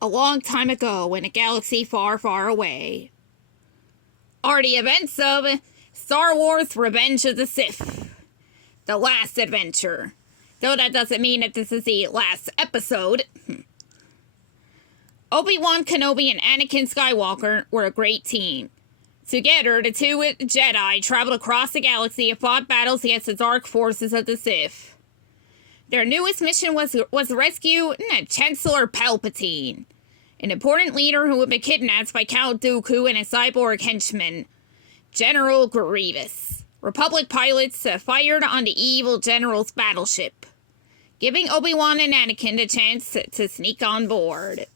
a long time ago in a galaxy far, far away, are the events of Star Wars Revenge of the Sith, the last adventure. Though that doesn't mean that this is the last episode. Obi-Wan Kenobi and Anakin Skywalker were a great team. Together, the two Jedi traveled across the galaxy and fought battles against the dark forces of the Sith. Their newest mission was to rescue Chancellor Palpatine, an important leader who had been kidnapped by Count Dooku and his cyborg henchman, General Grievous. Republic pilots fired on the evil general's battleship, giving Obi-Wan and Anakin the chance to sneak on board.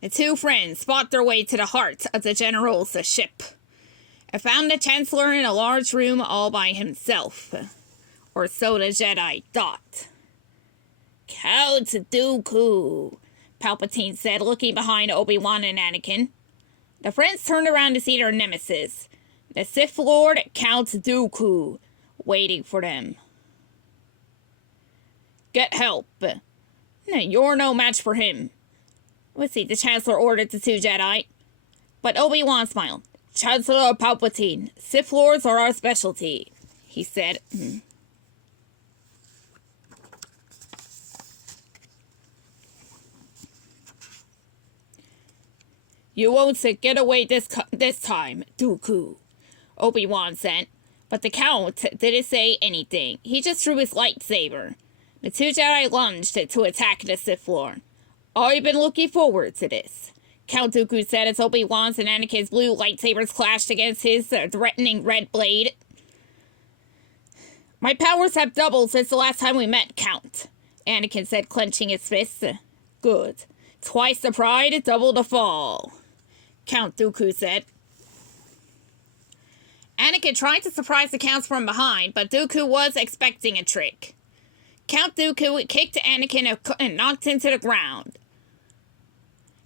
The two friends fought their way to the heart of the general's ship and found the Chancellor in a large room all by himself. Or so the Jedi thought. Count Dooku, Palpatine said, looking behind Obi-Wan and Anakin. The friends turned around to see their nemesis, the Sith Lord Count Dooku, waiting for them. Get help. You're no match for him. Let's see, the Chancellor ordered the two Jedi. But Obi-Wan smiled. Chancellor Palpatine, Sith Lords are our specialty, he said. You won't get away this time, Dooku, Obi-Wan said. But the Count didn't say anything. He just drew his lightsaber. The two Jedi lunged to attack the Sith Lord. I've been looking forward to this, Count Dooku said as Obi-Wan's and Anakin's blue lightsabers clashed against his threatening red blade. My powers have doubled since the last time we met, Count, Anakin said, clenching his fists. Good. Twice the pride, double the fall, Count Dooku said. Anakin tried to surprise the Counts from behind, but Dooku was expecting a trick. Count Dooku kicked Anakin and knocked him to the ground.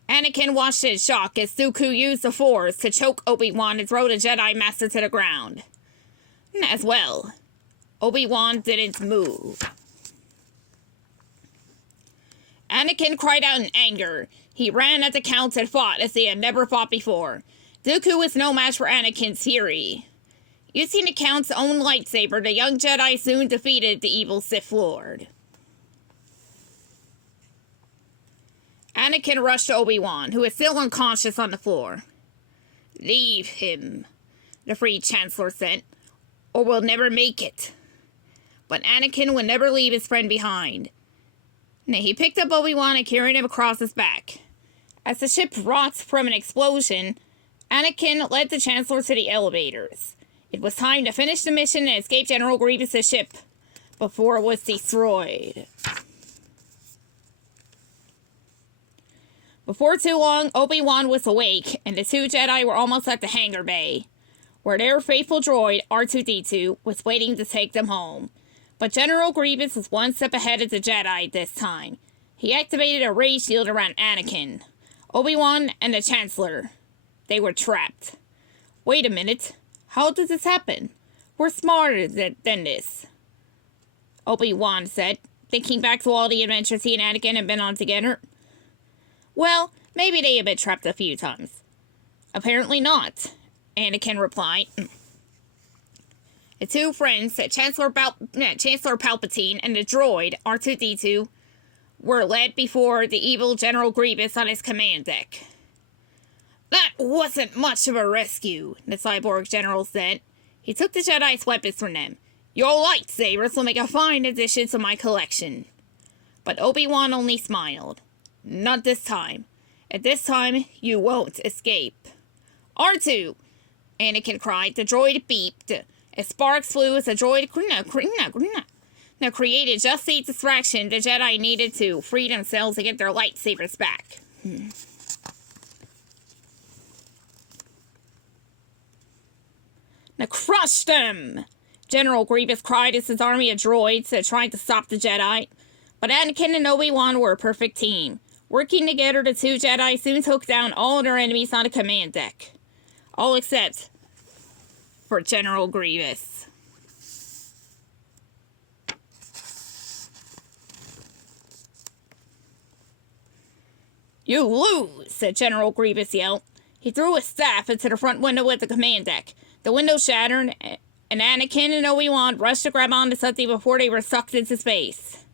Anakin watched in shock as Dooku used the Force to choke Obi-Wan and throw the Jedi Master to the ground. As well, Obi-Wan didn't move. Anakin cried out in anger. He ran at the Counts and fought as they had never fought before. Dooku was no match for Anakin's fury. Using the Count's own lightsaber, the young Jedi soon defeated the evil Sith Lord. Anakin rushed to Obi-Wan, who was still unconscious on the floor. Leave him, the Free Chancellor said, or we'll never make it. But Anakin would never leave his friend behind. He picked up Obi-Wan and carried him across his back. As the ship rocked from an explosion, Anakin led the Chancellor to the elevators. It was time to finish the mission and escape General Grievous' ship before it was destroyed. Before too long, Obi-Wan was awake, and the two Jedi were almost at the hangar bay, where their faithful droid, R2-D2, was waiting to take them home. But General Grievous was one step ahead of the Jedi this time. He activated a ray shield around Anakin, Obi-Wan, and the Chancellor. They were trapped. Wait a minute. How did this happen? We're smarter than this, Obi-Wan said, thinking back to all the adventures he and Anakin had been on together. Well, maybe they had been trapped a few times. Apparently not, Anakin replied. The two friends, Chancellor Palpatine and the droid, R2-D2, were led before the evil General Grievous on his command deck. That wasn't much of a rescue, the cyborg general said. He took the Jedi's weapons from them. Your lightsabers will make a fine addition to my collection. But Obi-Wan only smiled. Not this time. At this time, you won't escape. R2! Anakin cried. The droid beeped. As sparks flew as the droid created just the distraction the Jedi needed to free themselves and get their lightsabers back. Now crush them! General Grievous cried as his army of droids tried to stop the Jedi. But Anakin and Obi-Wan were a perfect team. Working together, the two Jedi soon took down all of their enemies on the command deck. All except for General Grievous. You lose, said General Grievous yelled. He threw his staff into the front window at the command deck. The window shattered, and Anakin and Obi-Wan rushed to grab onto something before they were sucked into space.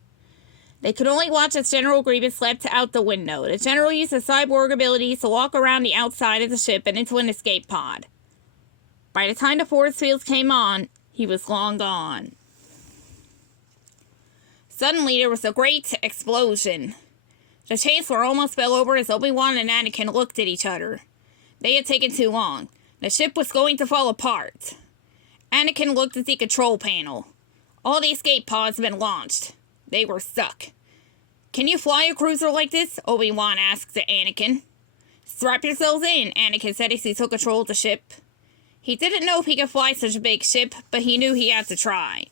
They could only watch as General Grievous leapt out the window. The General used his cyborg abilities to walk around the outside of the ship and into an escape pod. By the time the force fields came on, he was long gone. Suddenly, there was a great explosion. The Chancellor almost fell over as Obi-Wan and Anakin looked at each other. They had taken too long. The ship was going to fall apart. Anakin looked at the control panel. All the escape pods had been launched. They were stuck. Can you fly a cruiser like this? Obi-Wan asked Anakin. Strap yourselves in, Anakin said as he took control of the ship. He didn't know if he could fly such a big ship, but he knew he had to try.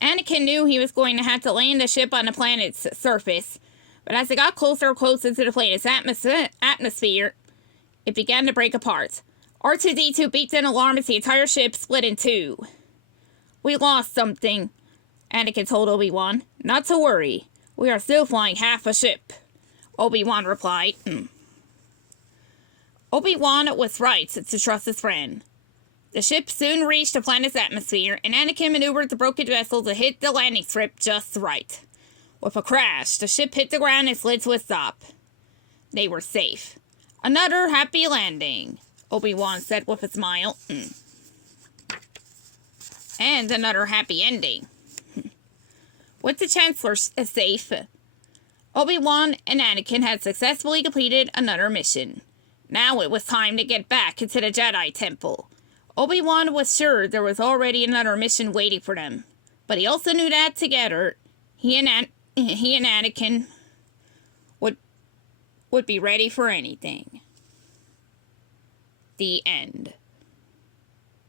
Anakin knew he was going to have to land the ship on the planet's surface, but as it got closer and closer to the planet's atmosphere, it began to break apart. R2-D2 beeped an alarm as the entire ship split in two. We lost something, Anakin told Obi-Wan. Not to worry. We are still flying half a ship, Obi-Wan replied. Obi-Wan was right to trust his friend. The ship soon reached the planet's atmosphere, and Anakin maneuvered the broken vessel to hit the landing strip just right. With a crash, the ship hit the ground and slid to a stop. They were safe. Another happy landing, Obi-Wan said with a smile. And another happy ending. With the Chancellor safe, Obi-Wan and Anakin had successfully completed another mission. Now it was time to get back into the Jedi Temple. Obi-Wan was sure there was already another mission waiting for them, but he also knew that together, he and Anakin would be ready for anything. The end.